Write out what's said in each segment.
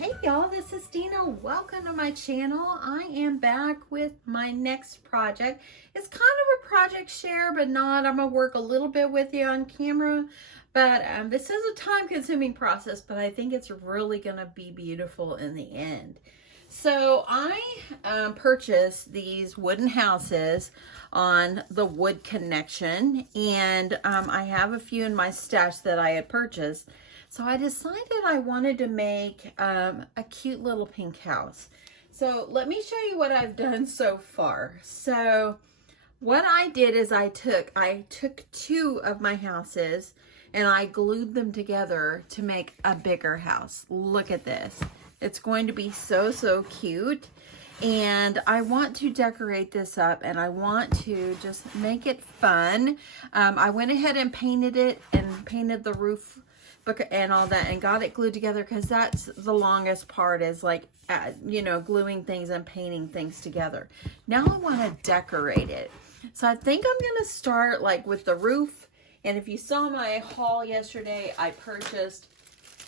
Hey y'all, this is Deanna. Welcome to my channel. I am back with my next project. It's kind of a project share, but not. I'm gonna work a little bit with you on camera, but this is a time-consuming process, but I think it's really gonna be beautiful in the end. So I purchased these wooden houses on the Wood Connection, and I have a few in my stash that I had purchased. So I decided I wanted to make a cute little pink house. So let me show you what I've done so far. So what I did is I took two of my houses and I glued them together to make a bigger house. Look at this. It's going to be so cute. And I want to decorate this up and I want to just make it fun. I went ahead and painted it and painted the roof and all that and got it glued together because that's the longest part, is like you know, gluing things and painting things together. Now I want to decorate it, so I think I'm gonna start like with the roof. And if you saw my haul yesterday, I purchased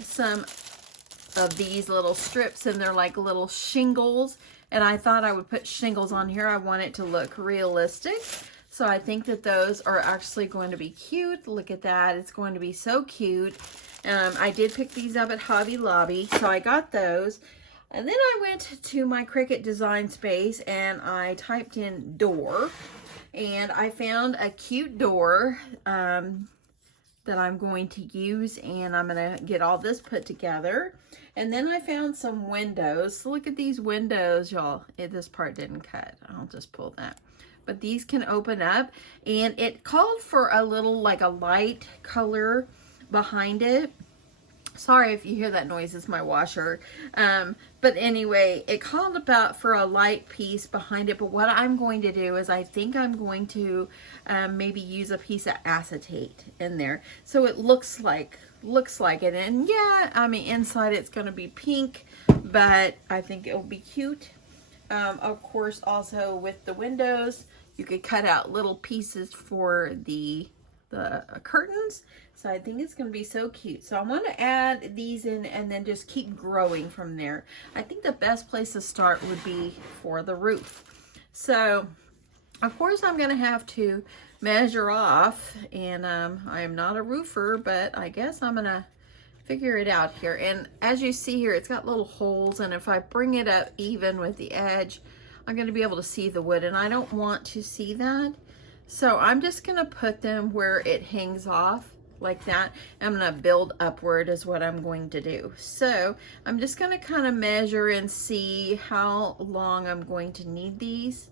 some of these little strips and they're like little shingles, and I thought I would put shingles on here. I want it to look realistic. So I think that those are actually going to be cute. Look at that. It's going to be so cute. I did pick these up at Hobby Lobby, so I got those. And then I went to my Cricut design space and I typed in door. And I found a cute door that I'm going to use. And I'm going to get all this put together. And then I found some windows. So look at these windows, y'all. This part didn't cut. I'll just pull that. But these can open up, and it called for a little like a light color behind it. Sorry if you hear that noise, it's my washer. But anyway, it called about for a light piece behind it. But what I'm going to do is I think I'm going to maybe use a piece of acetate in there, so it looks like it. And yeah, I mean, inside it's going to be pink, but I think it'll be cute. Of course, also with the windows, you could cut out little pieces for the curtains. So I think it's going to be so cute. So I want to add these in and then just keep growing from there. I think the best place to start would be for the roof. So of course I'm going to have to measure off, and I am not a roofer, but I guess I'm going to figure it out here. And as you see here, it's got little holes, and if I bring it up even with the edge, I'm going to be able to see the wood, and I don't want to see that. So I'm just going to put them where it hangs off like that. I'm going to build upward is what I'm going to do. So I'm just going to kind of measure and see how long I'm going to need these,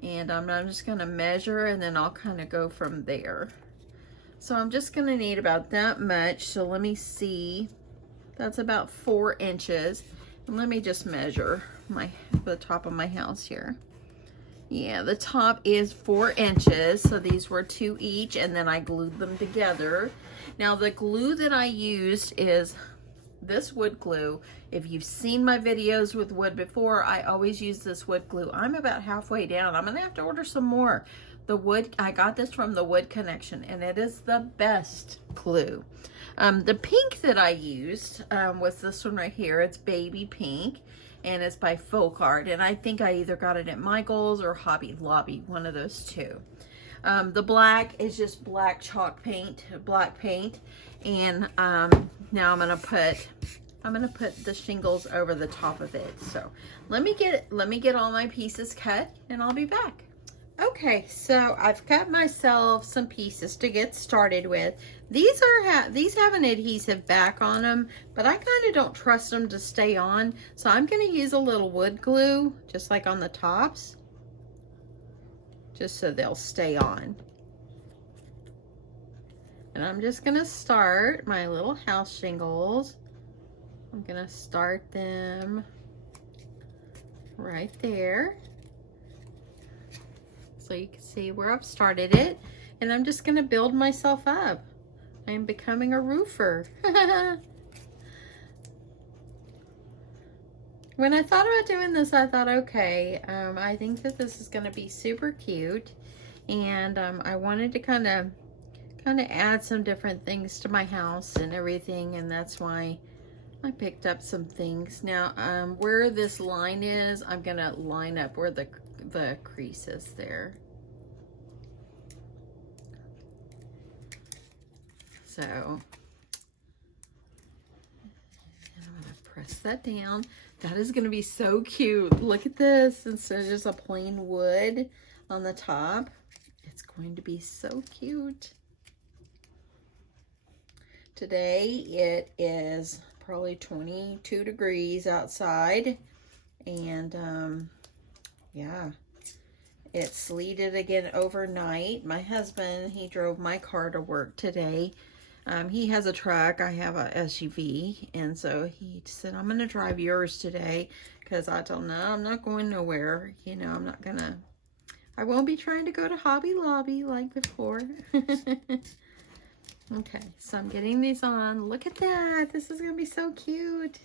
and I'm just going to measure, and then I'll kind of go from there. So I'm just going to need about that much. So let me see. That's about 4 inches. And let me just measure the top of my house here. Yeah, the top is 4 inches. So these were 2 each, and then I glued them together. Now the glue that I used is this wood glue. If you've seen my videos with wood before, I always use this wood glue. I'm about halfway down. I'm going to have to order some more. The wood, I got this from the Wood Connection, and it is the best glue. The pink that I used was this one right here. It's baby pink, and it's by Folk Art, and I think I either got it at Michael's or Hobby Lobby, one of those two. The black is just black chalk paint, black paint, and now I'm gonna put the shingles over the top of it. So let me get all my pieces cut, and I'll be back. Okay, so I've cut myself some pieces to get started with. These have an adhesive back on them, but I kind of don't trust them to stay on. So I'm going to use a little wood glue, just like on the tops, just so they'll stay on. And I'm just going to start my little house shingles. I'm going to start them right there, so you can see where I've started it, and I'm just going to build myself up. I'm becoming a roofer. When I thought about doing this, I thought, okay, I think that this is going to be super cute, and I wanted to kind of add some different things to my house and everything, and that's why I picked up some things. Now, where this line is, I'm gonna line up where the crease is there. So, I'm gonna press that down. That is gonna be so cute. Look at this. Instead of just a plain wood on the top, it's going to be so cute. Today it is probably 22 degrees outside, and yeah, it sleeted again overnight. My husband, he drove my car to work today. He has a truck, I have a SUV, and so he said, I'm gonna drive yours today, because I told him, no, I'm not going nowhere. You know, I won't be trying to go to Hobby Lobby like before. Okay, so I'm getting these on. Look at that. This is going to be so cute.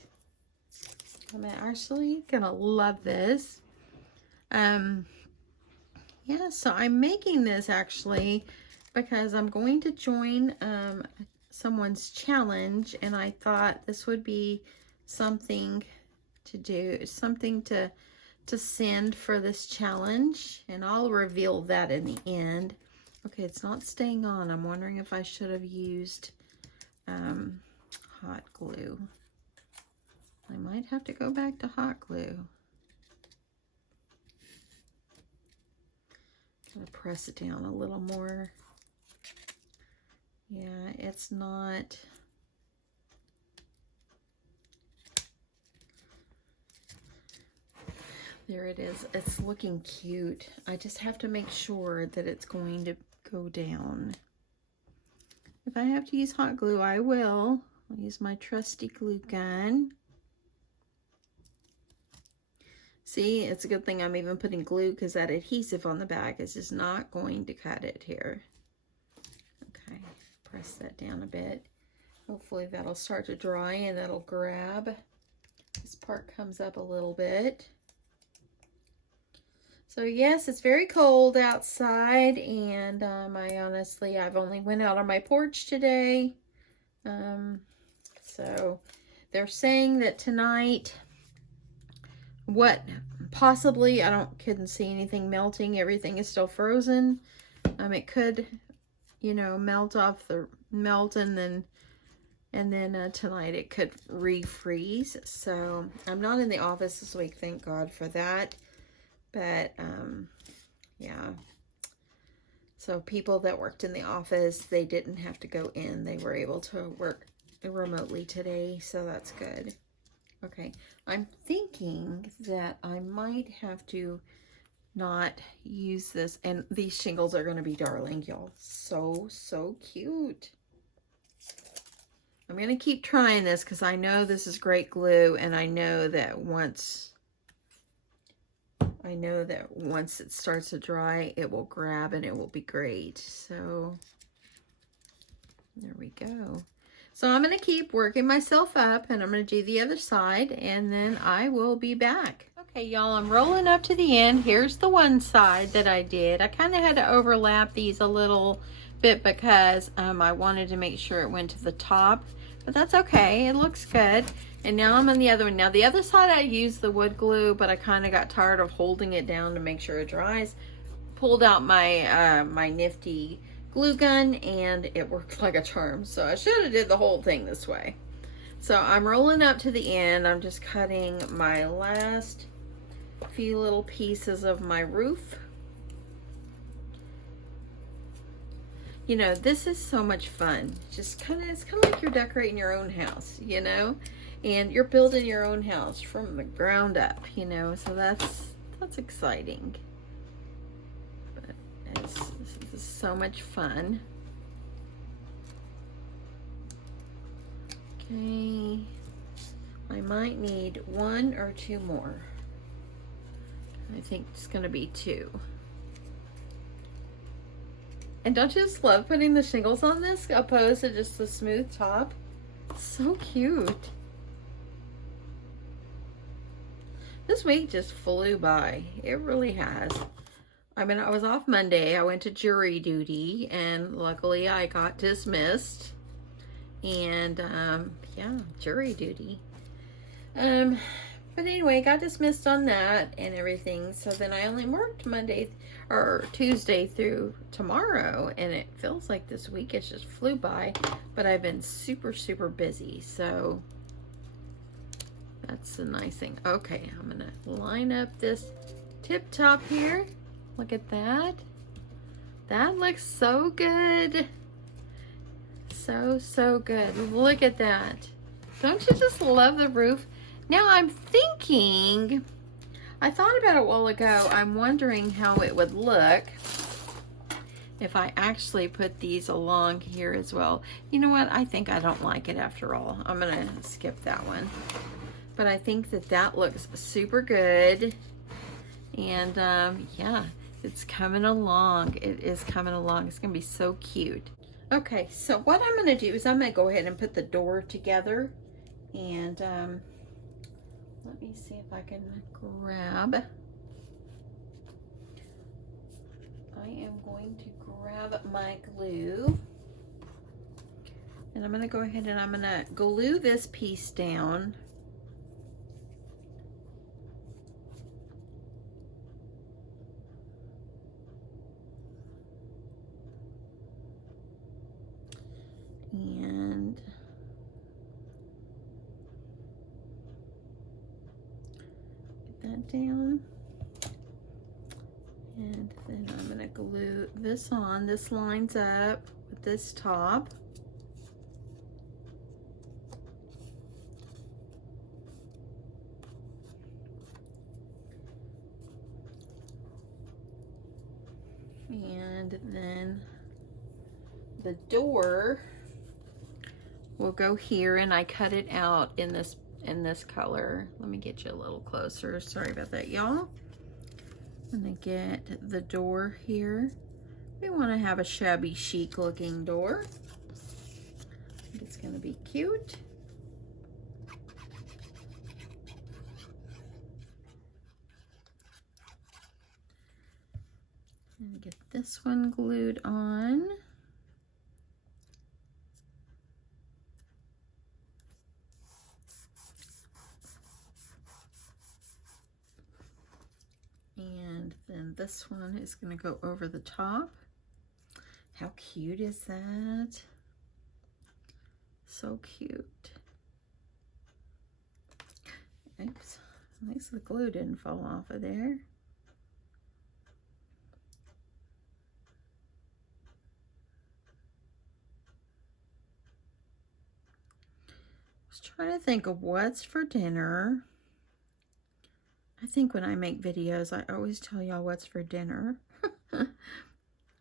I'm actually going to love this. Yeah, so I'm making this actually because I'm going to join someone's challenge, and I thought this would be something to do, something to send for this challenge, and I'll reveal that in the end. Okay, it's not staying on. I'm wondering if I should have used hot glue. I might have to go back to hot glue. Gotta press it down a little more. Yeah, it's not. There it is. It's looking cute. I just have to make sure that it's going to go down. If I have to use hot glue, I will. I'll use my trusty glue gun. See, it's a good thing I'm even putting glue, because that adhesive on the back is just not going to cut it here. Okay, press that down a bit. Hopefully that'll start to dry and that'll grab. This part comes up a little bit. So yes, it's very cold outside, and I've only went out on my porch today. So they're saying that tonight, possibly, couldn't see anything melting. Everything is still frozen. It could, you know, melt, and then tonight it could refreeze. So I'm not in the office this week, thank God for that. But, yeah. So people that worked in the office, they didn't have to go in. They were able to work remotely today, so that's good. Okay, I'm thinking that I might have to not use this. And these shingles are going to be darling, y'all. So, so cute. I'm going to keep trying this because I know this is great glue, and I know that once it starts to dry, it will grab and it will be great. So there we go. So I'm going to keep working myself up, and I'm going to do the other side, and then I will be back. Okay, y'all, I'm rolling up to the end. Here's the one side that I did. I kind of had to overlap these a little bit because I wanted to make sure it went to the top, but that's okay. It looks good. And now I'm on the other one. Now the other side I used the wood glue, but I kind of got tired of holding it down to make sure it dries. Pulled out my my nifty glue gun, and it worked like a charm. So I should have did the whole thing this way. So I'm rolling up to the end. I'm just cutting my last few little pieces of my roof. You know, this is so much fun. It's kind of like you're decorating your own house, you know, and you're building your own house from the ground up, you know. So that's exciting. But this is so much fun. Okay, I might need 1 or 2 more. I think it's going to be 2. And don't you just love putting the shingles on this opposed to just the smooth top? So cute. This week just flew by. It really has. I mean, I was off Monday. I went to jury duty, and luckily I got dismissed. And yeah, jury duty. Um, but anyway, got dismissed on that and everything. So then I only worked Monday or Tuesday through tomorrow, and it feels like this week has just flew by. But I've been super, super busy. So that's the nice thing. Okay, I'm gonna line up this tip top here. Look at that. That looks so good. So, so good. Look at that. Don't you just love the roof? Now I'm thinking, I thought about it a while ago, I'm wondering how it would look if I actually put these along here as well. You know what? I think I don't like it after all. I'm gonna skip that one. But I think that that looks super good. And yeah, it's coming along. It is coming along. It's gonna be so cute. Okay, so what I'm gonna do is I'm gonna go ahead and put the door together. And let me see if I can grab. I am going to grab my glue. And I'm going to go ahead and I'm going to glue this piece down. And get that down. And then I'm going to glue this on. This lines up with this top. And then the door will go here, and I cut it out in this color. Let me get you a little closer. Sorry about that, y'all. I'm gonna get the door here. We want to have a shabby chic looking door. I think it's gonna be cute. And get this one glued on. And then this one is going to go over the top. How cute is that? So cute. Oops. At least the glue didn't fall off of there. I was trying to think of what's for dinner. I think when I make videos, I always tell y'all what's for dinner.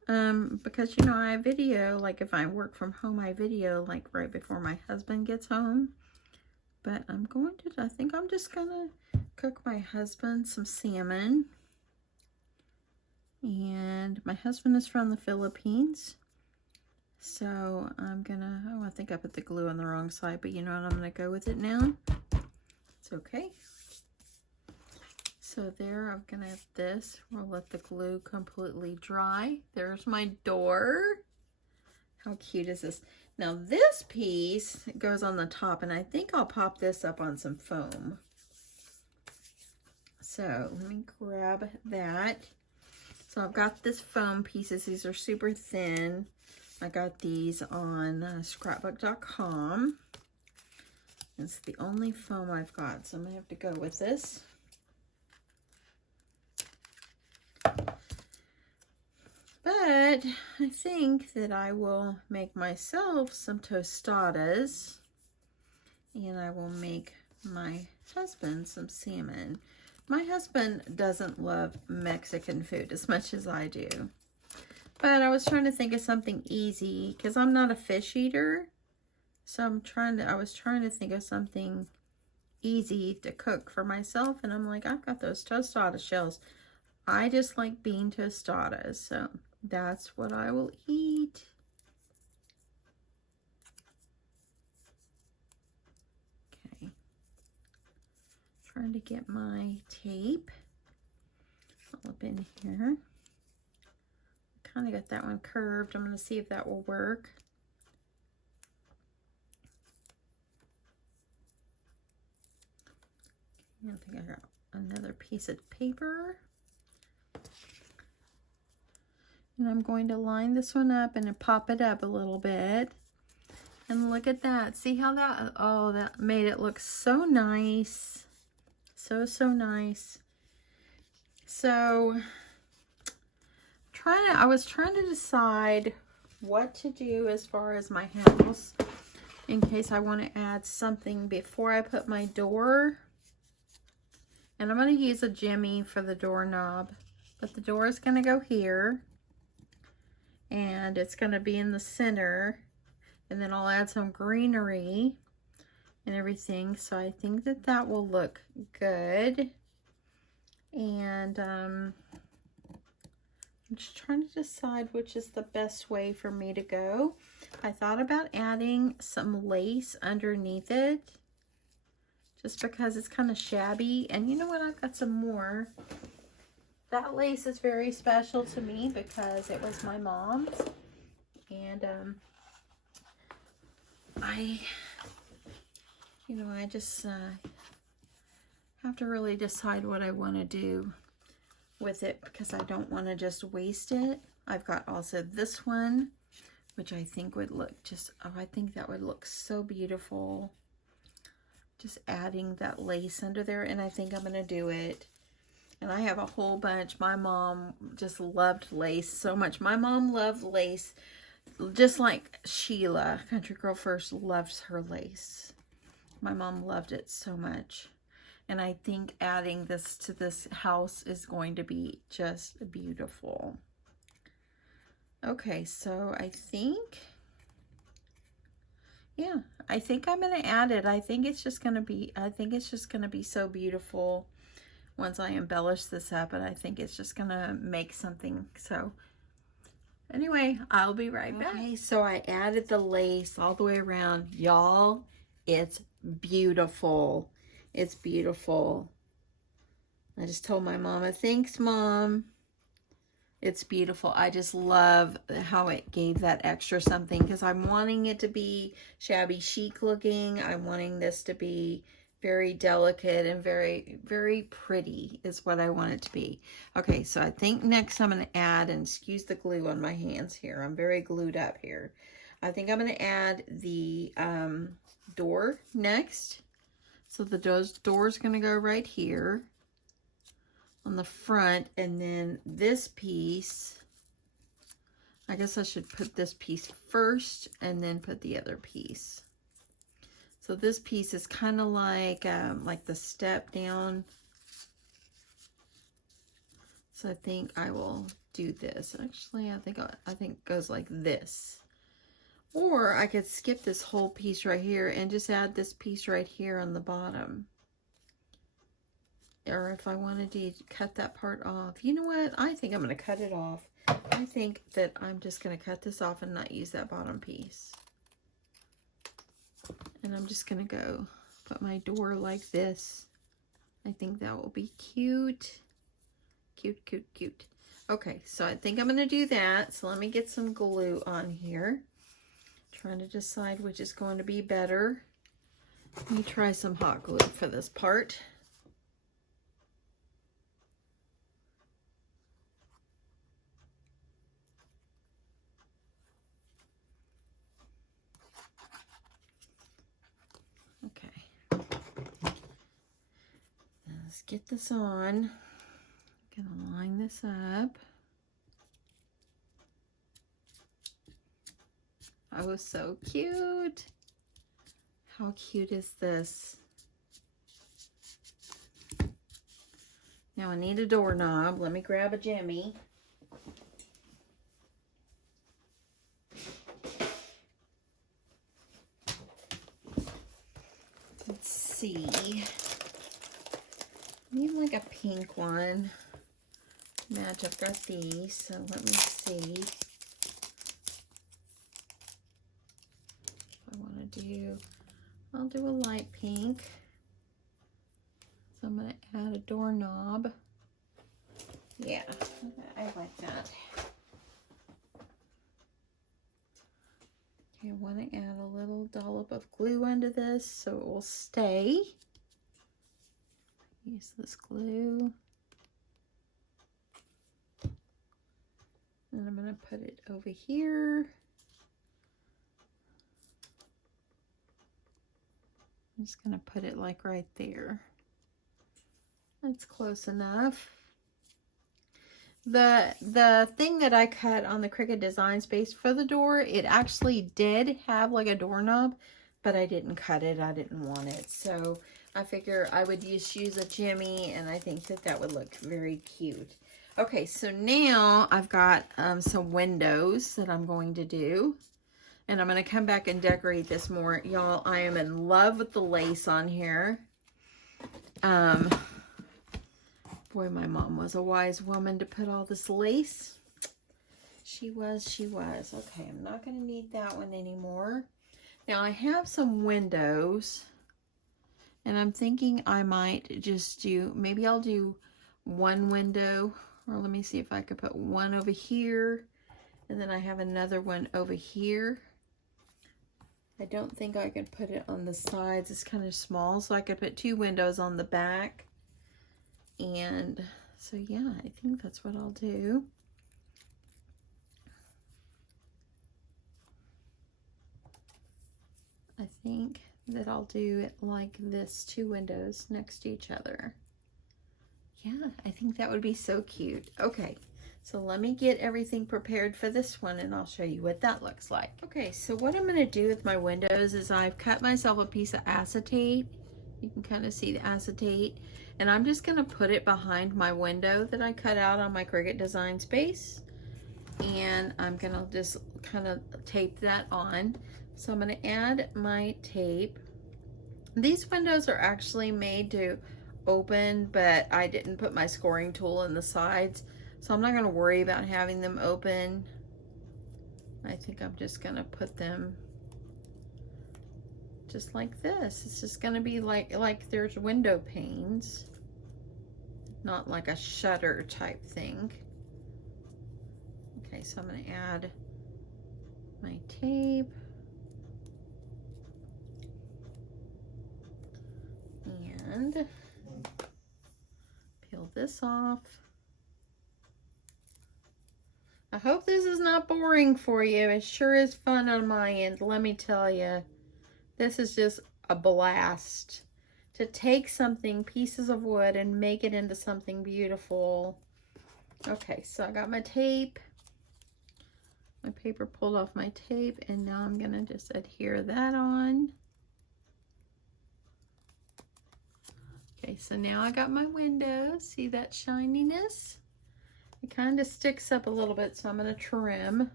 Because, you know, I video, like if I work from home, I video like right before my husband gets home. But I think I'm just gonna cook my husband some salmon. And my husband is from the Philippines. So I'm gonna, oh, I think I put the glue on the wrong side, but you know what, I'm gonna go with it now. It's okay. So there, I'm gonna have this. We'll let the glue completely dry. There's my door. How cute is this? Now this piece goes on the top, and I think I'll pop this up on some foam. So let me grab that. So I've got this foam pieces. These are super thin. I got these on scrapbook.com. It's the only foam I've got, so I'm gonna have to go with this. But I think that I will make myself some tostadas, and I will make my husband some salmon. My husband doesn't love Mexican food as much as I do. But I was trying to think of something easy because I'm not a fish eater. So I was trying to think of something easy to cook for myself, and I'm like, I've got those tostada shells. I just like bean tostadas, so that's what I will eat. Okay. Trying to get my tape all up in here. Kind of got that one curved. I'm going to see if that will work. I think I got another piece of paper. And I'm going to line this one up and pop it up a little bit. And look at that. See how that, oh, that made it look so nice. So, so nice. So, I was trying to decide what to do as far as my house in case I want to add something before I put my door. And I'm going to use a jimmy for the doorknob. But the door is going to go here. And it's going to be in the center. And then I'll add some greenery and everything. So I think that that will look good. And I'm just trying to decide which is the best way for me to go. I thought about adding some lace underneath it. Just because it's kind of shabby. And you know what? I've got some more. That lace is very special to me because it was my mom's. And I just have to really decide what I want to do with it because I don't want to just waste it. I've got also this one, which I think would look just, oh, I think that would look so beautiful. Just adding that lace under there, and I think I'm going to do it. And I have a whole bunch. My mom just loved lace so much. My mom loved lace just like Sheila, Country Girl First, loves her lace. My mom loved it so much. And I think adding this to this house is going to be just beautiful. Okay, so I think, yeah, I think I'm going to add it. I think it's just going to be so beautiful once I embellish this up, and I think it's just going to make something. So anyway, I'll be right back. Okay, so I added the lace all the way around. Y'all, it's beautiful. It's beautiful. I just told my mama, thanks, Mom. It's beautiful. I just love how it gave that extra something because I'm wanting it to be shabby chic looking. I'm wanting this to be very delicate and very, very pretty is what I want it to be. Okay, so I think next I'm going to add, and excuse the glue on my hands here. I'm very glued up here. I think I'm going to add the door next. So the door is going to go right here on the front, and then this piece, I guess I should put this piece first and then put the other piece. So this piece is kind of like the step down. So I think I will do this. Actually, I think it goes like this. Or I could skip this whole piece right here and just add this piece right here on the bottom. Or if I wanted to cut that part off. You know what? I think I'm going to cut it off. I think that I'm just going to cut this off and not use that bottom piece. And I'm just going to go put my door like this. I think that will be cute. Cute, cute, cute. Okay, so I think I'm going to do that. So let me get some glue on here. Trying to decide which is going to be better. Let me try some hot glue for this part. Okay. Let's get this on. I'm gonna line this up. Oh, so cute. How cute is this? Now I need a doorknob. Let me grab a jimmy. Let's see. I need like a pink one. Match, I've got these, so let me see. If I want to do, I'll do a light pink. So I'm going to add a doorknob. Yeah, I like that. Okay, I want to add a little dollop of glue under this so it will stay. Use this glue. And I'm going to put it over here. I'm just going to put it like right there. That's close enough. The thing that I cut on the Cricut Design Space for the door, it actually did have like a doorknob, but I didn't cut it. I didn't want it. So I figure I would just use a jimmy, and I think that that would look very cute. Okay, so now I've got some windows that I'm going to do. And I'm going to come back and decorate this more. Y'all, I am in love with the lace on here. Boy, my mom was a wise woman to put all this lace. She was. Okay, I'm not going to need that one anymore. Now, I have some windows. And I'm thinking I might just do, maybe I'll do one window. Or let me see if I could put one over here. And then I have another one over here. I don't think I can put it on the sides. It's kind of small, so I could put two windows on the back. And so, yeah, I think that's what I'll do. I think that I'll do it like this, two windows next to each other. Yeah, I think that would be so cute. Okay. So let me get everything prepared for this one, and I'll show you what that looks like. Okay, so what I'm going to do with my windows is I've cut myself a piece of acetate. You can kind of see the acetate. And I'm just going to put it behind my window that I cut out on my Cricut Design Space. And I'm going to just kind of tape that on. So I'm going to add my tape. These windows are actually made to open, but I didn't put my scoring tool in the sides. So I'm not going to worry about having them open. I think I'm just going to put them just like this. It's just going to be like there's window panes, not like a shutter type thing. Okay, so I'm going to add my tape. And peel this off. I hope this is not boring for you. It sure is fun on my end, let me tell you. This is just a blast to take something, pieces of wood, and make it into something beautiful. Okay, so I got my tape. My paper pulled off my tape, and now I'm going to just adhere that on. Okay, so now I got my windows. See that shininess? It kind of sticks up a little bit, so I'm going to trim.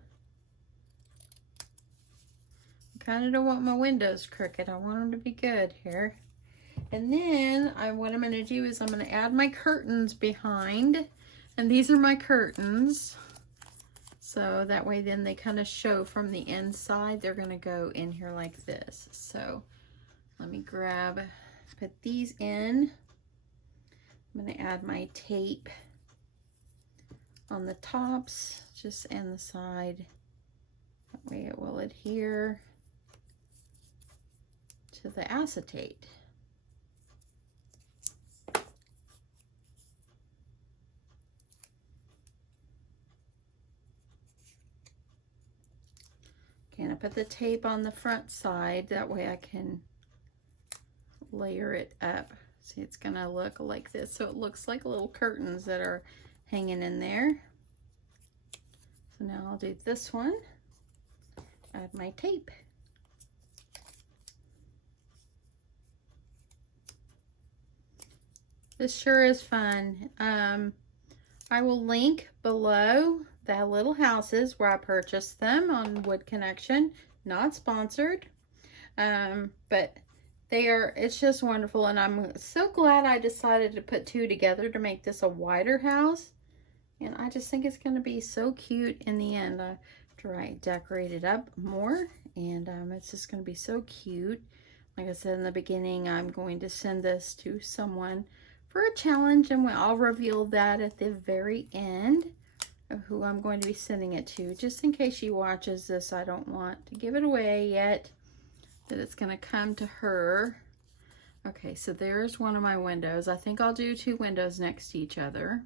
I kind of don't want my windows crooked. I want them to be good here. And then what I'm going to do is I'm going to add my curtains behind. And these are my curtains. So that way then they kind of show from the inside. They're going to go in here like this. So let me put these in. I'm going to add my tape on the tops, just and the side. That way it will adhere to the acetate. Okay, and I put the tape on the front side. That way I can layer it up. See, it's gonna look like this. So it looks like little curtains that are hanging in there. So now I'll do this one. Add my tape. This sure is fun. I will link below the little houses where I purchased them on Wood Connection. Not sponsored. But it's just wonderful, and I'm so glad I decided to put two together to make this a wider house. And I just think it's going to be so cute in the end. I decorate it up more, and it's just going to be so cute. Like I said in the beginning, I'm going to send this to someone for a challenge, and I'll reveal that at the very end of who I'm going to be sending it to. Just in case she watches this, I don't want to give it away yet, that it's going to come to her. Okay, so there's one of my windows. I think I'll do 2 windows next to each other.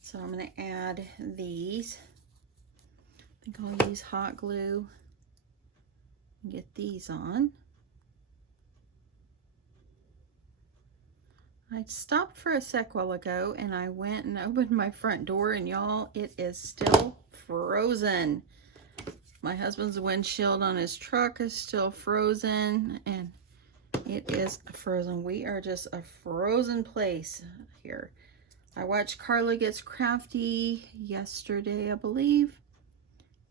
So I'm going to add these. I think I'll use hot glue and get these on. I stopped for a sec while ago and I went and opened my front door, and y'all, it is still frozen. My husband's windshield on his truck is still frozen, and it is frozen. We are just a frozen place here. I watched Carla Gets Crafty yesterday, I believe,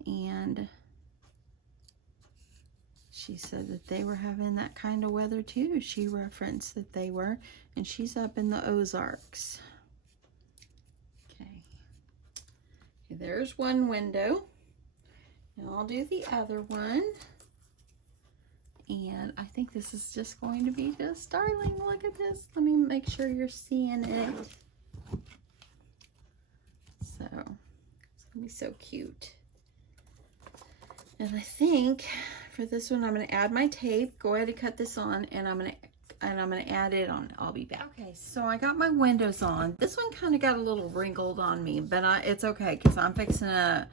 and she said that they were having that kind of weather too. She referenced that they were, and she's up in the Ozarks. Okay, there's one window, and I'll do the other one. And I think this is just going to be just darling. Look at this. Let me make sure you're seeing it. So it's gonna be so cute. And I think for this one, I'm going to add my tape. Go ahead and cut this on, and I'm going to add it on. I'll be back. Okay, so I got my windows on. This one kind of got a little wrinkled on me, but it's okay because I'm fixing to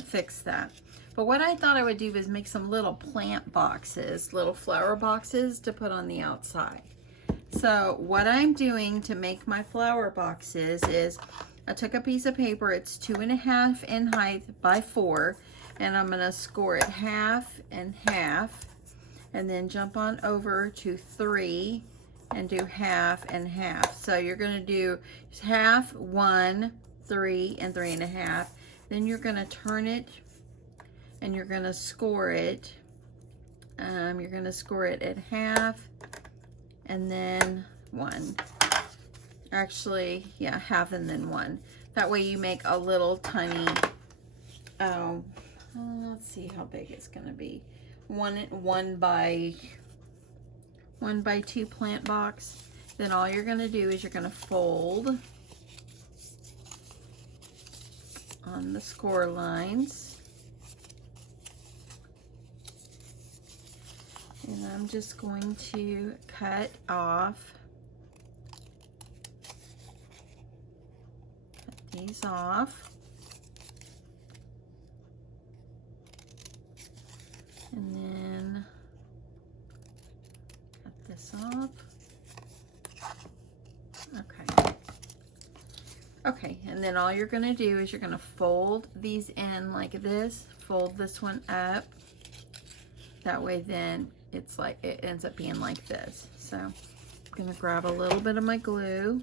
fix that. But what I thought I would do is make some little plant boxes, little flower boxes to put on the outside. So what I'm doing to make my flower boxes is I took a piece of paper. It's 2.5 in height by 4. And I'm going to score it half and half, and then jump on over to 3 and do half and half. So you're going to do half, 1, 3, and 3.5. Then you're going to turn it, and you're going to score it. You're going to score it at half, and then 1. Actually, yeah, half and then 1. That way you make a little tiny, let's see how big it's going to be. One by 2 plant box. Then all you're going to do is you're going to fold on the score lines. And I'm just going to cut these off. And then cut this off. Okay. Okay, and then all you're going to do is you're going to fold these in like this. Fold this one up. That way then it's like, it ends up being like this. So I'm going to grab a little bit of my glue.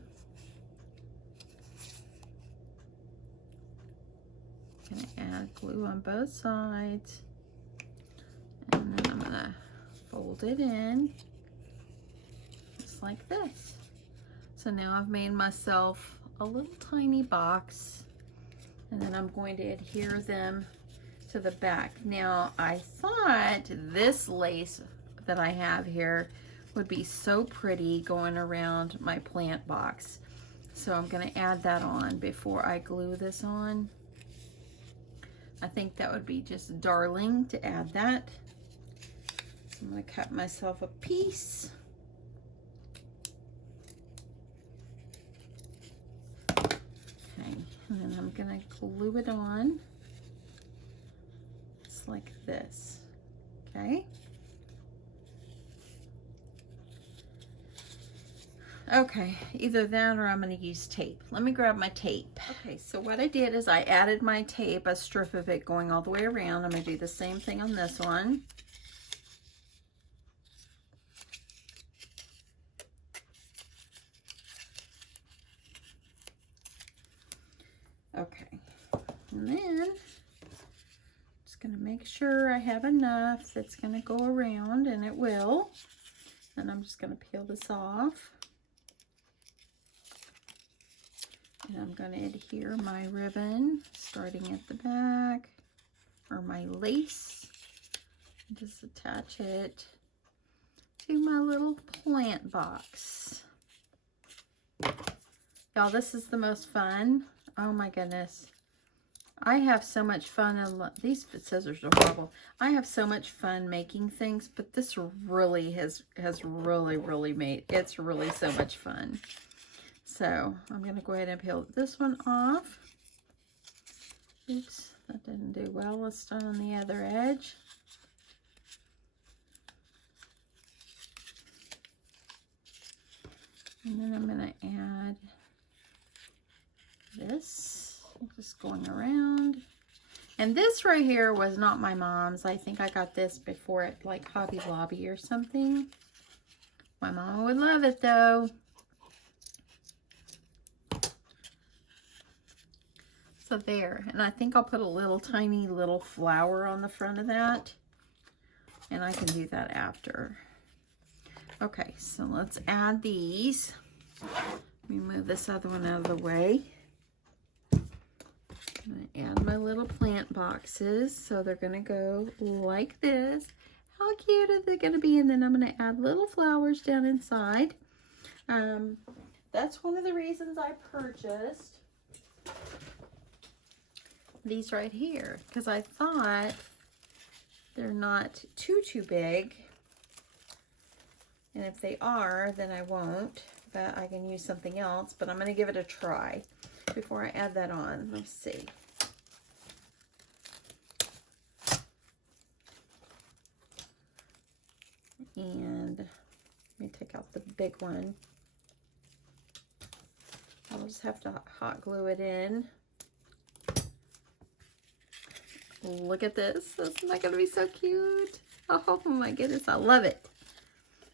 I'm going to add glue on both sides. And then I'm going to fold it in just like this. So now I've made myself a little tiny box, and then I'm going to adhere them to the back. Now I thought this lace that I have here would be so pretty going around my plant box. So I'm going to add that on before I glue this on. I think that would be just darling to add that. I'm going to cut myself a piece. Okay, and then I'm going to glue it on just like this. Okay. Okay, either that or I'm going to use tape. Let me grab my tape. Okay, so what I did is I added my tape, a strip of it going all the way around. I'm going to do the same thing on this one. Okay, and then just going to make sure I have enough that's going to go around, and it will. And I'm just going to peel this off. And I'm going to adhere my ribbon starting at the back, or my lace. Just attach it to my little plant box. Y'all, this is the most fun. Oh my goodness. I have so much fun. These scissors are horrible. I have so much fun making things, but this really has really made, it's really so much fun. So I'm going to go ahead and peel this one off. Oops, that didn't do well. Let's start on the other edge. And then I'm going to add this, just going around. And this right here was not my mom's. I think I got this before at like Hobby Lobby or something. My mom would love it though. So there, and I think I'll put a little tiny little flower on the front of that, and I can do that after. Okay, so let's add these. Let me move this other one out of the way. I'm gonna add my little plant boxes, so they're gonna go like this. How cute are they gonna be? And then I'm gonna add little flowers down inside. That's one of the reasons I purchased these right here, because I thought they're not too big, and if they are, then I won't, but I can use something else. But I'm going to give it a try before I add that on. Let's see. And let me take out the big one. I'll just have to hot glue it in. Look at this. Isn't that going to be so cute? Oh my goodness, I love it.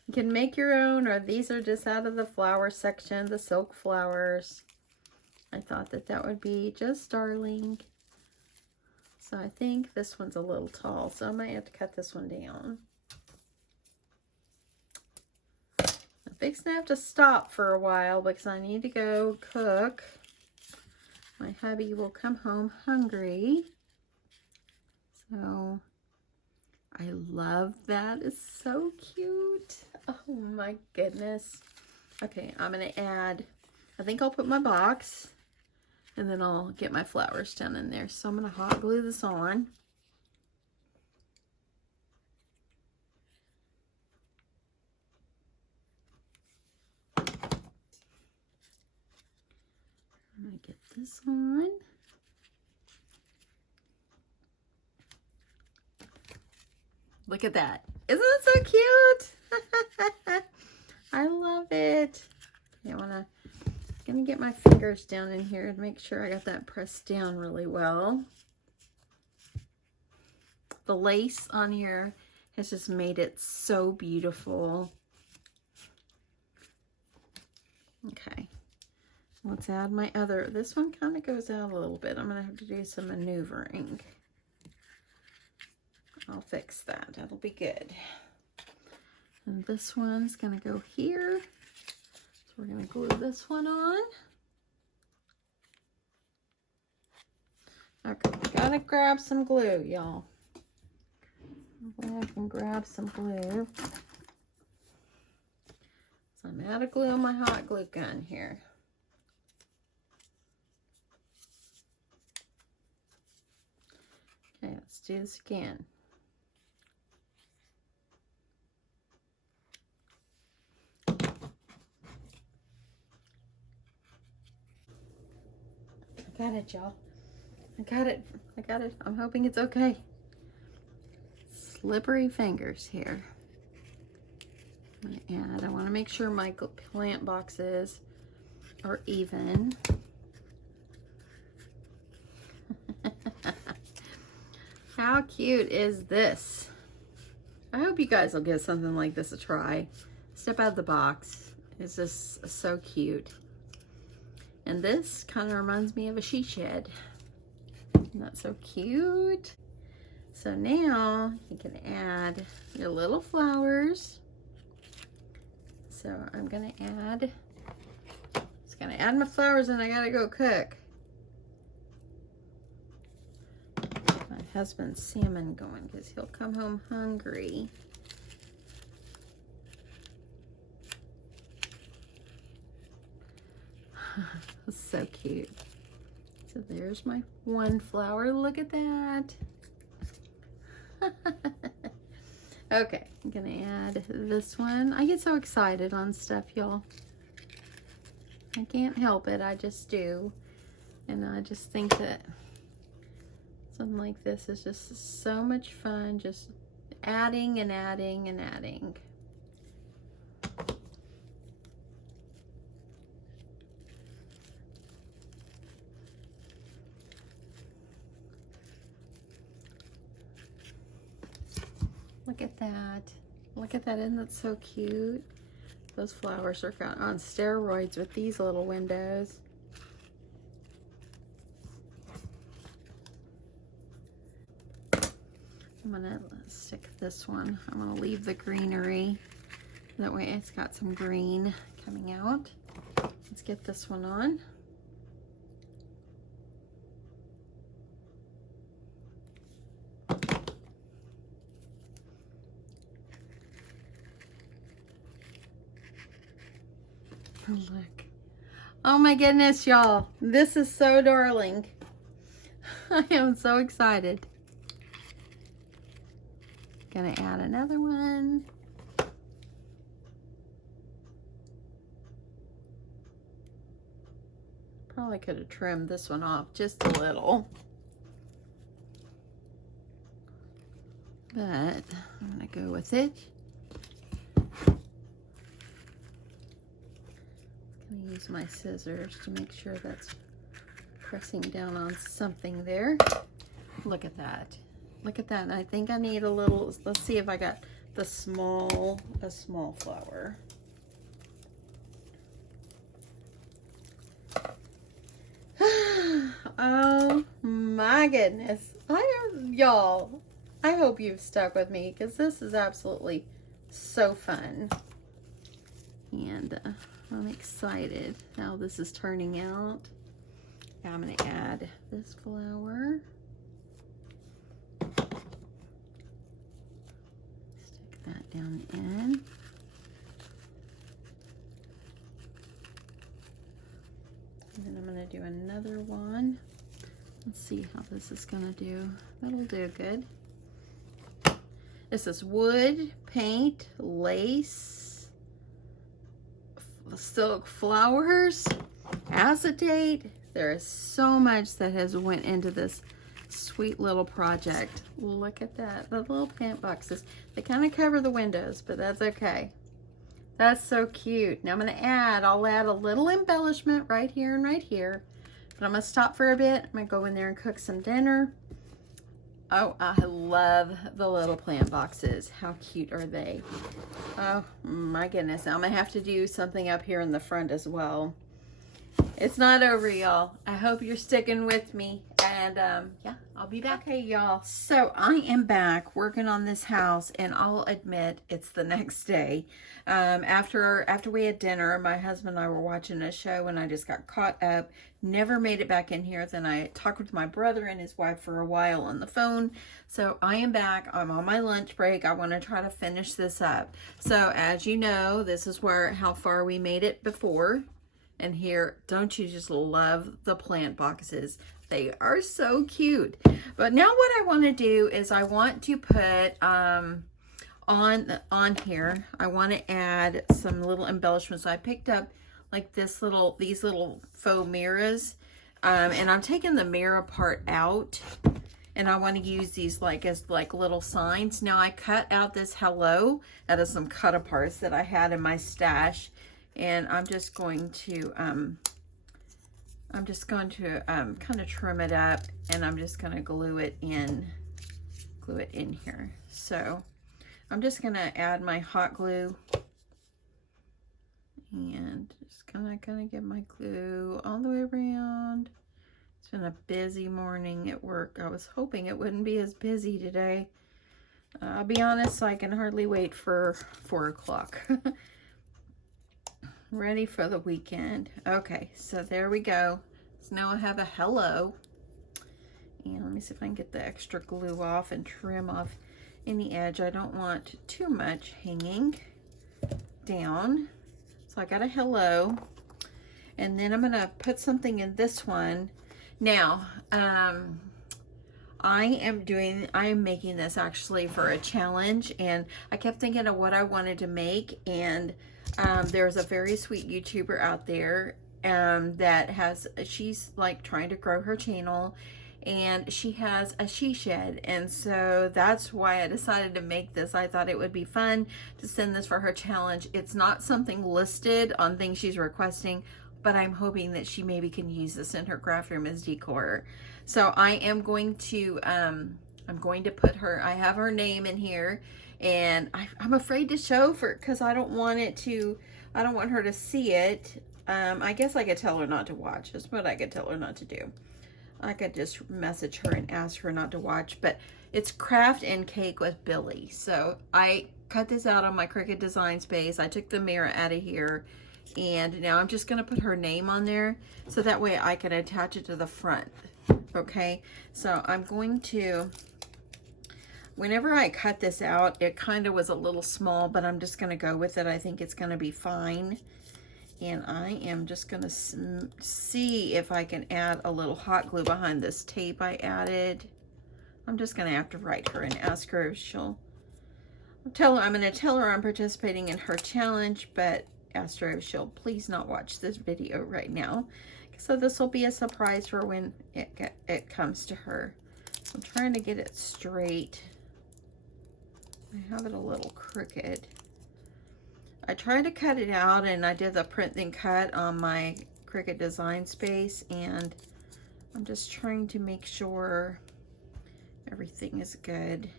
You can make your own, or these are just out of the flower section, the silk flowers. I thought that that would be just darling. So I think this one's a little tall, so I might have to cut this one down. I'm fixing to have to stop for a while because I need to go cook. My hubby will come home hungry. So I love that. It's so cute. Oh my goodness. Okay, I'm going to add, I think I'll put my box, and then I'll get my flowers down in there. So I'm going to hot glue this on. I'm going to get this on. Look at that. Isn't that so cute? I love it. Okay, I'm gonna get my fingers down in here and make sure I got that pressed down really well. The lace on here has just made it so beautiful. Okay, let's add my other, this one kind of goes out a little bit. I'm gonna have to do some maneuvering. I'll fix that. That'll be good. And this one's going to go here. So we're going to glue this one on. Okay, gotta grab some glue, y'all. I can grab some glue. So I'm out of glue on my hot glue gun here. Okay, let's do this again. I got it, y'all. I got it. I got it. I'm hoping it's okay. Slippery fingers here. And I want to make sure my plant boxes are even. How cute is this? I hope you guys will give something like this a try. Step out of the box. It's just so cute. And this kind of reminds me of a she shed. Isn't that so cute? So now you can add your little flowers. So I'm gonna add, just gonna add my flowers and I gotta go cook. My husband's salmon going because he'll come home hungry. So cute. So there's my one flower. Look at that. Okay, I'm gonna add this one. I get so excited on stuff, y'all. I can't help it, I just do. And I just think that something like this is just so much fun, just adding and adding and adding. Look at that. Look at that, isn't that so cute? Those flowers are on steroids with these little windows. I'm gonna stick this one. I'm gonna leave the greenery. That way it's got some green coming out. Let's get this one on. Look. Oh my goodness, y'all. This is so darling. I am so excited. Gonna add another one. Probably could have trimmed this one off just a little. But I'm gonna go with it. I'm gonna use my scissors to make sure that's pressing down on something there. Look at that. Look at that. I think I need a little, let's see if I got a small flower. Oh my goodness. Y'all, I hope you've stuck with me because this is absolutely so fun. And I'm excited how this is turning out. Now I'm going to add this flower. Stick that down in. And then I'm going to do another one. Let's see how this is going to do. That'll do good. This is wood, paint, lace, silk flowers, acetate. There is so much that has went into this sweet little project. Look at that. The little plant boxes. They kind of cover the windows, but that's okay. That's so cute. Now I'll add a little embellishment right here and right here. But I'm going to stop for a bit. I'm going to go in there and cook some dinner. Oh, I love the little plant boxes. How cute are they? Oh my goodness. I'm going to have to do something up here in the front as well. It's not over, y'all. I hope you're sticking with me. And yeah, I'll be back. Okay, y'all. So I am back working on this house, and I'll admit it's the next day. After we had dinner, my husband and I were watching a show, and I just got caught up. Never made it back in here. Then I talked with my brother and his wife for a while on the phone. So I am back. I'm on my lunch break. I want to try to finish this up. So as you know, this is how far we made it before. And here, don't you just love the plant boxes? They are so cute. But now what I want to do is I want to put on here, I want to add some little embellishments. So I picked up like these little faux mirrors. And I'm taking the mirror part out. And I want to use these as little signs. Now I cut out this hello out of some cut aparts that I had in my stash. And I'm just going to kind of trim it up, and I'm just going to glue it in here. So I'm just going to add my hot glue and just kind of get my glue all the way around. It's been a busy morning at work. I was hoping it wouldn't be as busy today. I'll be honest, I can hardly wait for 4 o'clock. Ready for the weekend. Okay, so there we go. So now I have a hello. And let me see if I can get the extra glue off and trim off any edge. I don't want too much hanging down. So I got a hello. And then I'm going to put something in this one. Now, I am making this actually for a challenge, and I kept thinking of what I wanted to make, and there's a very sweet YouTuber out there she's like trying to grow her channel, and she has a she shed, and so that's why I decided to make this. I thought it would be fun to send this for her challenge. It's not something listed on things she's requesting, but I'm hoping that she maybe can use this in her craft room as decor. So I am going to put her, I have her name in here, and I'm afraid to show because I don't want her to see it. I guess I could tell her not to watch. That's what I could tell her not to do. I could just message her and ask her not to watch, but it's Craft and Cake with Billy. So I cut this out on my Cricut design space. I took the mirror out of here, and now I'm just gonna put her name on there so that way I can attach it to the front. Okay, so I'm going to, whenever I cut this out, it kind of was a little small, but I'm just gonna go with it. I think it's gonna be fine. And I am just gonna see if I can add a little hot glue behind this tape I added. I'm just gonna have to write her and ask her if she'll, I'm gonna tell her I'm participating in her challenge, but ask her if she'll please not watch this video right now. So this will be a surprise for when it comes to her. I'm trying to get it straight. I have it a little crooked. I tried to cut it out, and I did the print then cut on my Cricut design space, and I'm just trying to make sure everything is good.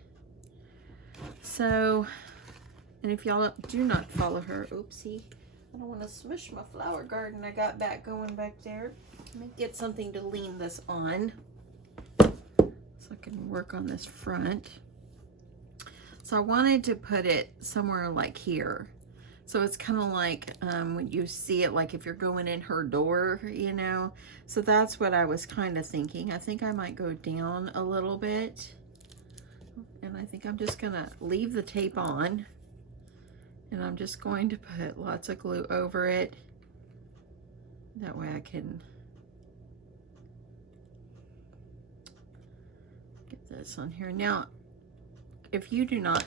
So, and if y'all do not follow her, oopsie, I don't want to smush my flower garden I got going back there. Let me get something to lean this on so I can work on this front. So I wanted to put it somewhere like here. So it's kind of like when you see it, like if you're going in her door, you know. So that's what I was kind of thinking. I think I might go down a little bit. And I think I'm just going to leave the tape on. And I'm just going to put lots of glue over it. That way I can get this on here. Now, if you do not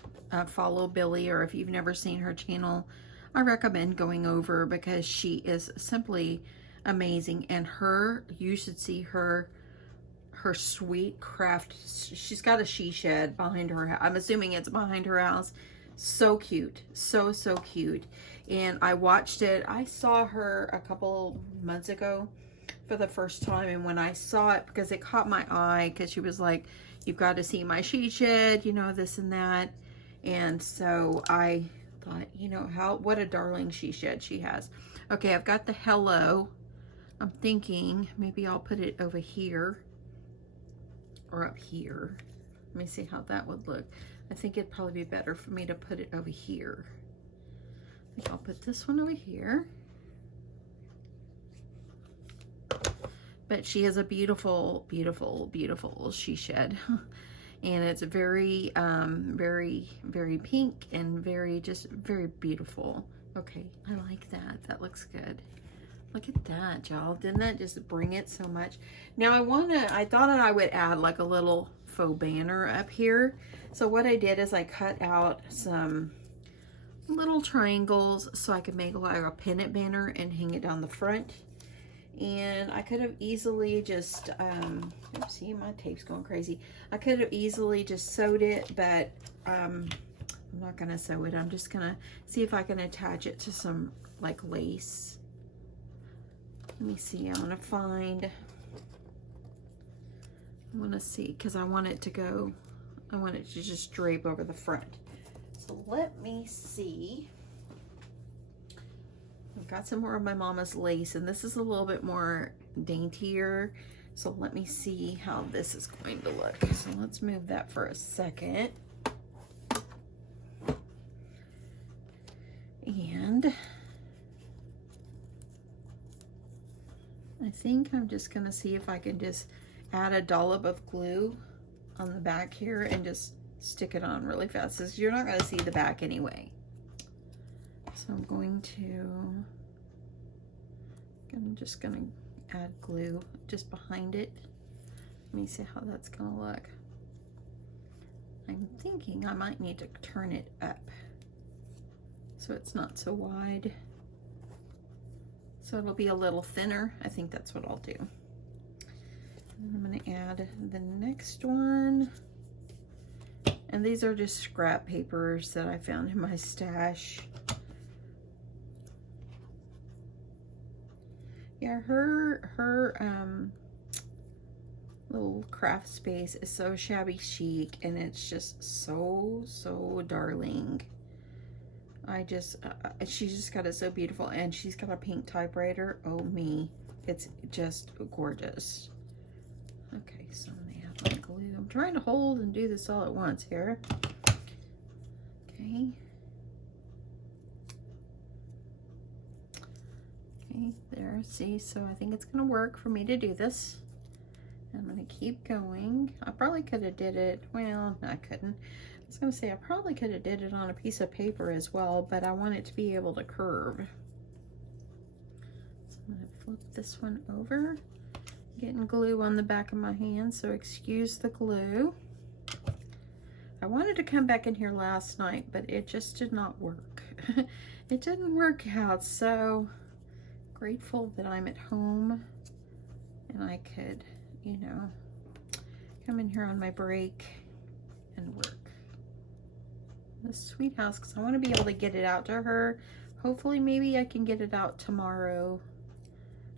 follow Billy, or if you've never seen her channel, I recommend going over because she is simply amazing. And you should see her sweet craft. She's got a she shed behind her house. I'm assuming it's behind her house. So cute, so cute. And I watched it. I saw her a couple months ago for the first time, and when I saw it, because it caught my eye, because she was like, you've got to see my she shed, you know, this and that. And so I thought, you know, what a darling she shed she has. Okay, I've got the hello. I'm thinking maybe I'll put it over here or up here. Let me see how that would look. I think it'd probably be better for me to put it over here. I think I'll put this one over here. But she has a beautiful, beautiful, beautiful she shed. And it's very, very pink and very beautiful. Okay, I like that. That looks good. Look at that, y'all. Didn't that just bring it so much? Now I thought that I would add like a little faux banner up here. So what I did is I cut out some little triangles so I could make like a pennant banner and hang it down the front. And I could have easily just, see, my tape's going crazy. I could have easily just sewed it, but I'm not going to sew it. I'm just going to see if I can attach it to some like lace. Let me see. I want to see, because I want it to just drape over the front. So let me see. I've got some more of my mama's lace, and this is a little bit more daintier. So let me see how this is going to look. So let's move that for a second. And I think I'm just gonna see if I can just add a dollop of glue on the back here and just stick it on really fast, because you're not gonna see the back anyway. So I'm just gonna add glue just behind it. Let me see how that's gonna look. I'm thinking I might need to turn it up so it's not so wide. So it'll be a little thinner. I think that's what I'll do. And I'm gonna add the next one. And these are just scrap papers that I found in my stash. Yeah, her little craft space is so shabby chic, and it's just so darling. She's just got it so beautiful, and she's got a pink typewriter. Oh me, it's just gorgeous. Okay, so I'm gonna add my glue. I'm trying to hold and do this all at once here. Okay. Okay, there, see, so I think it's gonna work for me to do this. I'm gonna keep going. I probably could have did it, well, no, I couldn't. I was gonna say I probably could have did it on a piece of paper as well, but I want it to be able to curve. So I'm gonna flip this one over. Getting glue on the back of my hand, so excuse the glue. I wanted to come back in here last night, but it just did not work. It didn't work out, so grateful that I'm at home and I could, you know, come in here on my break and work. This sweet house, because I want to be able to get it out to her. Hopefully maybe I can get it out tomorrow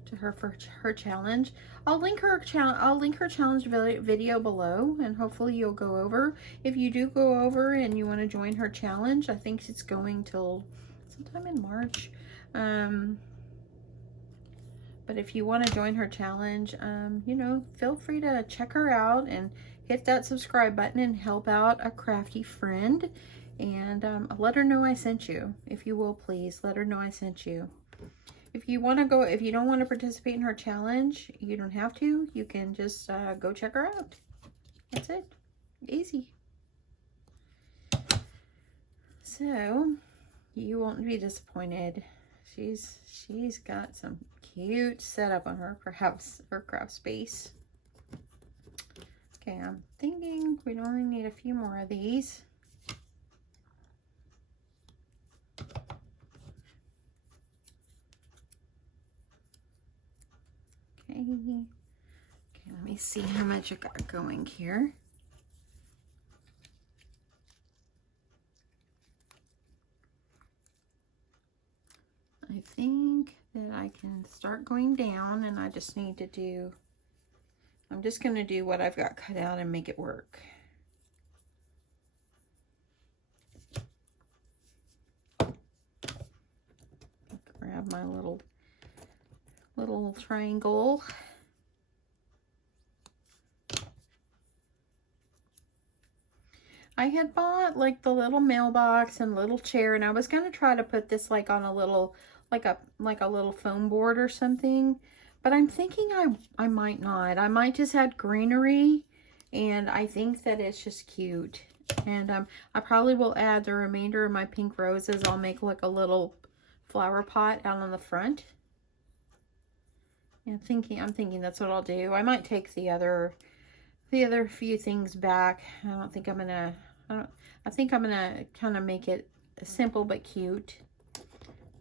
to her for her challenge. I'll link her challenge video below, and hopefully you'll go over. If you do go over and you want to join her challenge, I think it's going till sometime in March. But if you want to join her challenge, you know, feel free to check her out and hit that subscribe button and help out a crafty friend. And let her know I sent you. If you will, please let her know I sent you. If you want to go, if you don't want to participate in her challenge, you don't have to. You can just go check her out. That's it. Easy. So you won't be disappointed. She's got some cute setup on her craft space. Okay, I'm thinking we'd only need a few more of these. Okay, let me see how much I got going here. I think that I can start going down, and I just need to do, I'm just going to do what I've got cut out and make it work. Grab my little triangle. I had bought like the little mailbox and little chair, and I was going to try to put this like on a little, like a little foam board or something, but I'm thinking I might not. I might just add greenery, and I think that it's just cute. And I probably will add the remainder of my pink roses. I'll make like a little flower pot out on the front. Yeah, I'm thinking that's what I'll do. I might take the other few things back. I think I'm gonna kind of make it simple but cute.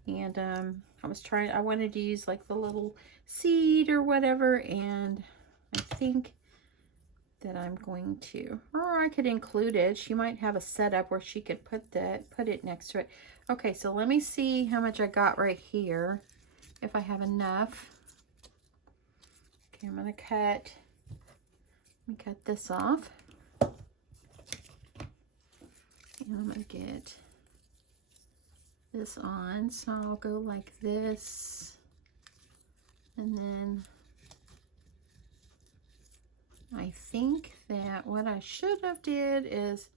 And I wanted to use like the little seed or whatever, and I think that I'm going to, or I could include it. She might have a setup where she could put it next to it. Okay, so let me see how much I got right here, if I have enough. Okay, I'm gonna cut this off. And I'm gonna get this on, so I'll go like this, and then I think that what I should have did is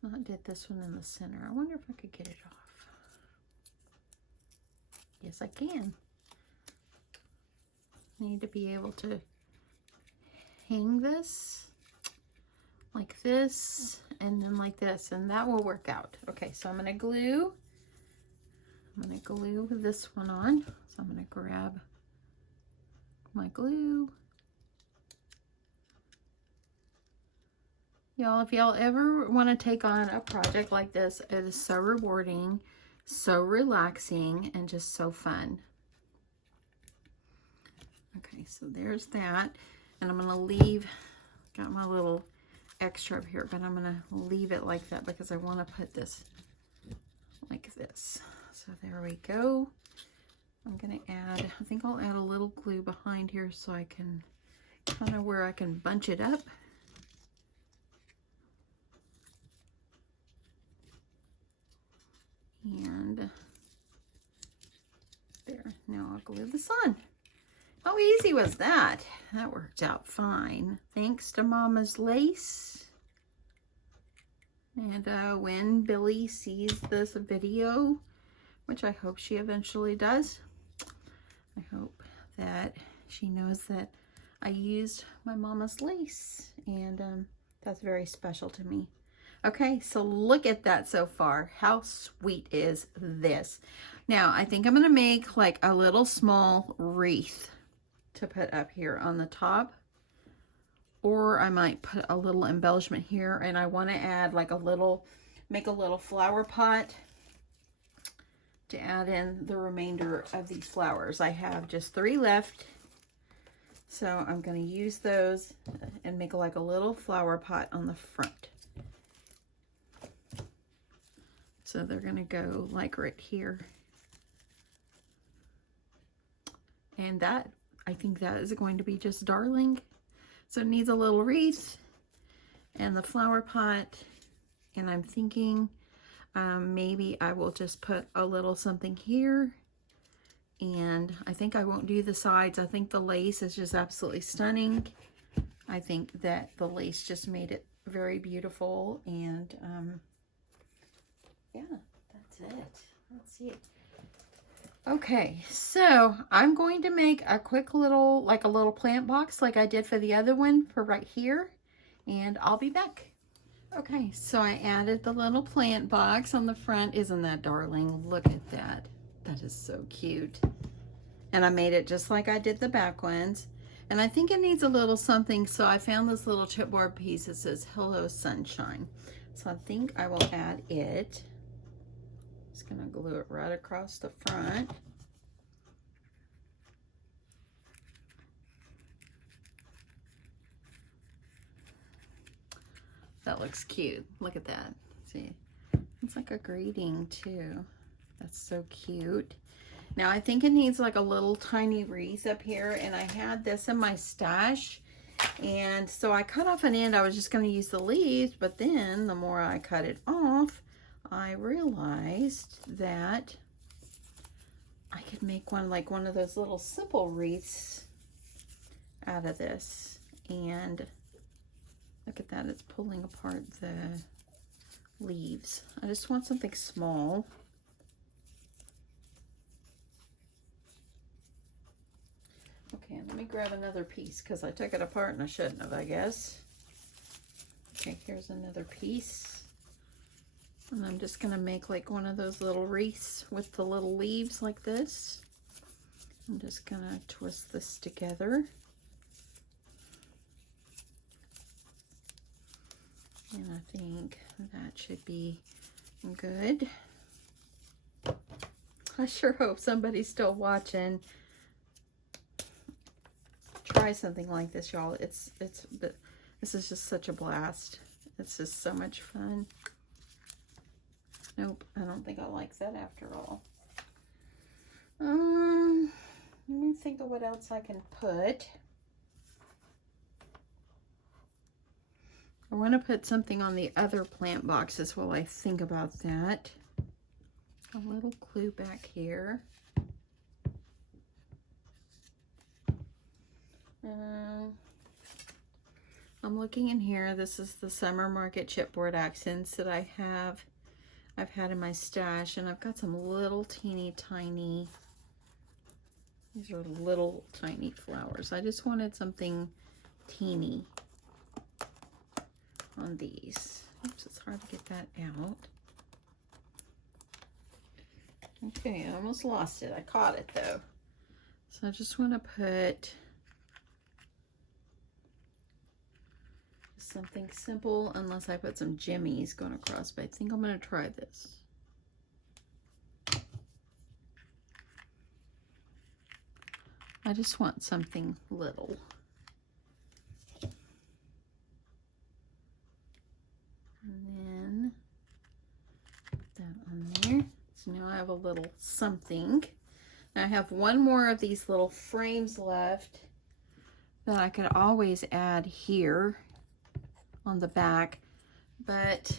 not did this one in the center. I wonder if I could get it off. Yes, I can. Need to be able to hang this like this, and then like this, and that will work out. Okay, so I'm gonna glue this one on. So I'm gonna grab my glue. Y'all, if y'all ever want to take on a project like this, it is so rewarding, so relaxing, and just so fun. Okay, so there's that. And I'm going to leave, got my little extra up here, but I'm going to leave it like that because I want to put this like this. So there we go. I'm going to add, I think I'll add a little glue behind here so I can kind of where I can bunch it up. And there, now I'll glue this on. How easy was that? That worked out fine. Thanks to Mama's lace. And when Billy sees this video, which I hope she eventually does, I hope that she knows that I used my Mama's lace, and that's very special to me. Okay, so look at that so far. How sweet is this? Now, I think I'm going to make like a little small wreath to put up here on the top. Or I might put a little embellishment here, and I want to add like a little, make a little flower pot to add in the remainder of these flowers. I have just 3 left. So I'm going to use those and make like a little flower pot on the front. So they're going to go like right here. And that, I think that is going to be just darling. So it needs a little wreath and the flower pot. And I'm thinking maybe I will just put a little something here. And I think I won't do the sides. I think the lace is just absolutely stunning. I think that the lace just made it very beautiful. And yeah, that's it. Let's see it. Okay, so I'm going to make a quick little, like a little plant box like I did for the other one for right here. And I'll be back. Okay, so I added the little plant box on the front. Isn't that darling? Look at that. That is so cute. And I made it just like I did the back ones. And I think it needs a little something, so I found this little chipboard piece that says Hello Sunshine. So I think I will add it. Just gonna glue it right across the front. That looks cute. Look at that. See, it's like a greeting too. That's so cute. Now I think it needs like a little tiny wreath up here, and I had this in my stash, and so I cut off an end. I was just going to use the leaves, but then the more I cut it off, I realized that I could make one like one of those little simple wreaths out of this. And look at that, it's pulling apart the leaves. I just want something small. Okay, let me grab another piece because I took it apart and I shouldn't have, I guess. Okay, here's another piece. And I'm just going to make like one of those little wreaths with the little leaves like this. I'm just going to twist this together. And I think that should be good. I sure hope somebody's still watching. Try something like this, y'all. This is just such a blast. It's just so much fun. Nope, I don't think I like that after all. Let me think of what else I can put. I want to put something on the other plant boxes while I think about that. A little clue back here. I'm looking in here. This is the Summer Market chipboard accents that I've had in my stash, and I've got some little teeny tiny, these are little tiny flowers. I just wanted something teeny on these. Oops, it's hard to get that out. Okay, I almost lost it. I caught it though. So I just want to put something simple, unless I put some jimmies going across, but I think I'm going to try this. I just want something little. And then put that on there. So now I have a little something. Now I have one more of these little frames left that I could always add here on the back, but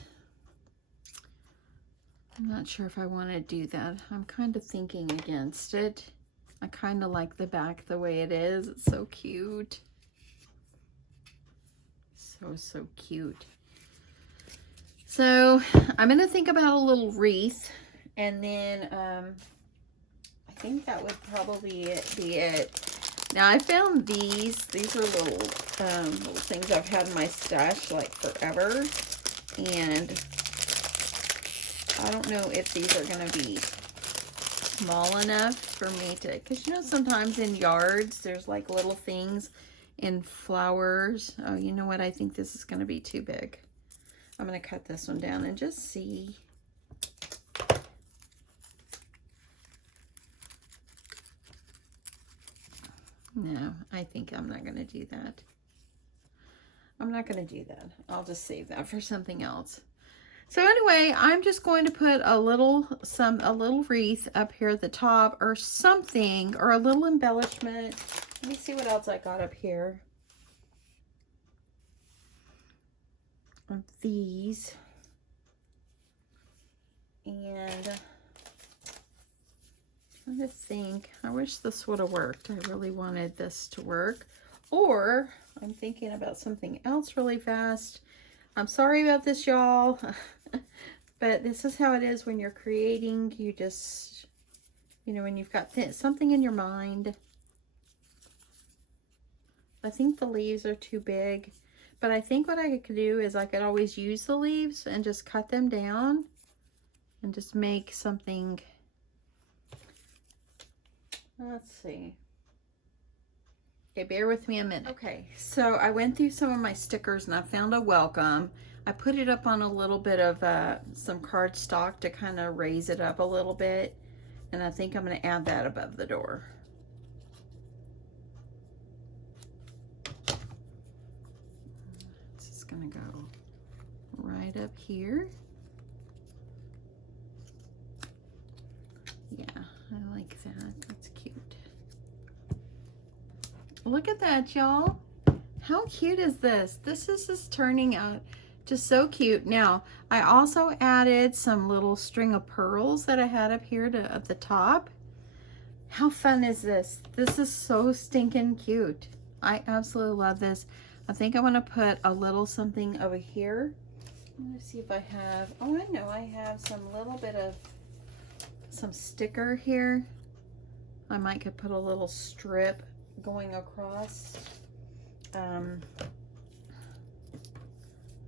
I'm not sure if I want to do that. I'm kind of thinking against it. I kind of like the back the way it is. It's so cute. So cute. So I'm going to think about a little wreath, and then I think that would probably be it. Now I found these are little things I've had in my stash like forever, and I don't know if these are going to be small enough for me to, because you know sometimes in yards there's like little things in flowers. Oh, you know what, I think this is going to be too big. I'm going to cut this one down and just see. No, I think I'm not going to do that. I'm not going to do that. I'll just save that for something else. So anyway, I'm just going to put a little wreath up here at the top or something, or a little embellishment. Let me see what else I got up here. Of these. And I'm trying to think. I wish this would have worked. I really wanted this to work. Or I'm thinking about something else really fast. I'm sorry about this, y'all. But this is how it is when you're creating. You just, you know, when you've got something in your mind. I think the leaves are too big. But I think what I could do is I could always use the leaves and just cut them down and just make something. Let's see. Okay, bear with me a minute. Okay, so I went through some of my stickers and I found a welcome. I put it up on a little bit of some cardstock to kind of raise it up a little bit. And I think I'm going to add that above the door. It's just going to go right up here. Yeah, I like that. That's cute. Look at that, y'all. How cute is this? This is just turning out just so cute. Now, I also added some little string of pearls that I had up here at the top. How fun is this? This is so stinking cute. I absolutely love this. I think I want to put a little something over here. Let me see if I have, oh, I know I have some little bit of some sticker here. I might could put a little strip going across.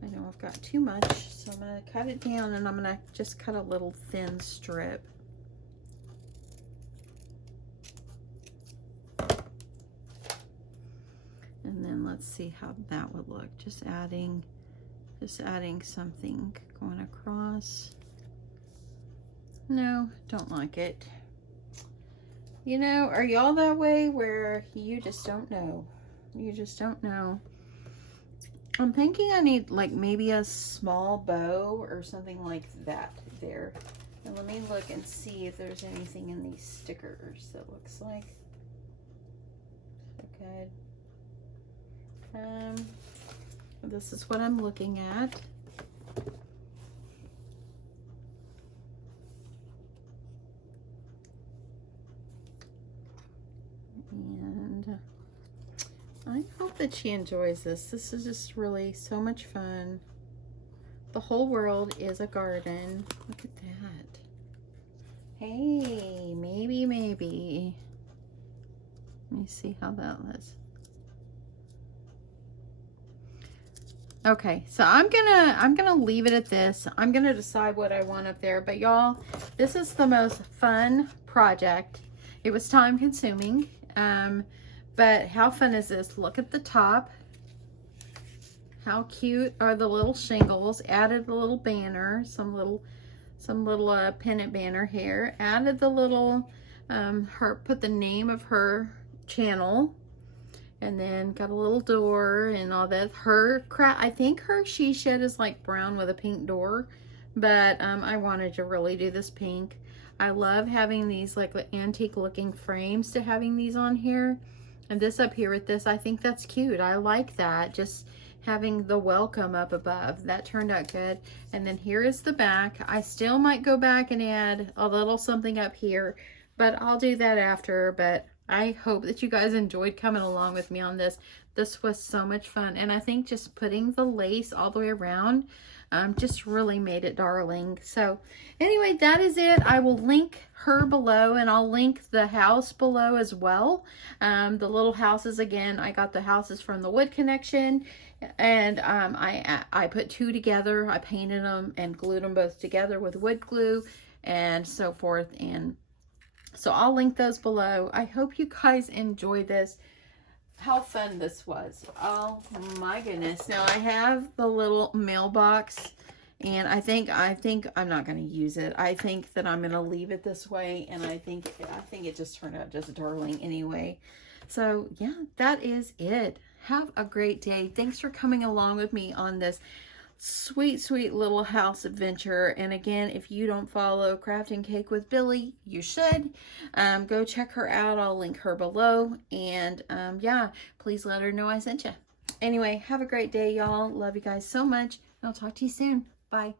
I know I've got too much, so I'm going to cut it down, and I'm going to just cut a little thin strip. And then let's see how that would look. Just adding something going across. No, don't like it. You know, are y'all that way where you just don't know? You just don't know. I'm thinking I need like maybe a small bow or something like that there. And let me look and see if there's anything in these stickers that looks like. So good. This is what I'm looking at. And I hope that she enjoys this. This is just really so much fun. The whole world is a garden. Look at that. Hey, maybe. Let me see how that was. Okay, so I'm gonna leave it at this. I'm gonna decide what I want up there. But y'all, this is the most fun project. It was time consuming. But how fun is this? Look at the top. How cute are the little shingles? Added the little banner, some little pennant banner here. Added the little put the name of her channel, and then got a little door and all that. I think her she shed is like brown with a pink door, but I wanted to really do this pink. I love having these like antique looking frames to having these on here. And this up here with this, I think that's cute. I like that. Just having the welcome up above. That turned out good. And then here is the back. I still might go back and add a little something up here, but I'll do that after. But I hope that you guys enjoyed coming along with me on this. This was so much fun. And I think just putting the lace all the way around just really made it darling. So anyway, that is it. I will link her below, and I'll link the house below as well. The little houses, again, I got the houses from the Wood Connection, and I put two together. I painted them and glued them both together with wood glue and so forth. And so I'll link those below. I hope you guys enjoyed this. How fun this was. Oh my goodness. Now I have the little mailbox, and I think I'm not going to use it. I think that I'm going to leave it this way, and I think it just turned out just darling anyway. So yeah, that is it. Have a great day. Thanks for coming along with me on this sweet little house adventure. And again, if you don't follow Crafting Cake with Billy, you should. Go check her out. I'll link her below. And yeah, please let her know I sent you. Anyway, have a great day, y'all. Love you guys so much. I'll talk to you soon. Bye.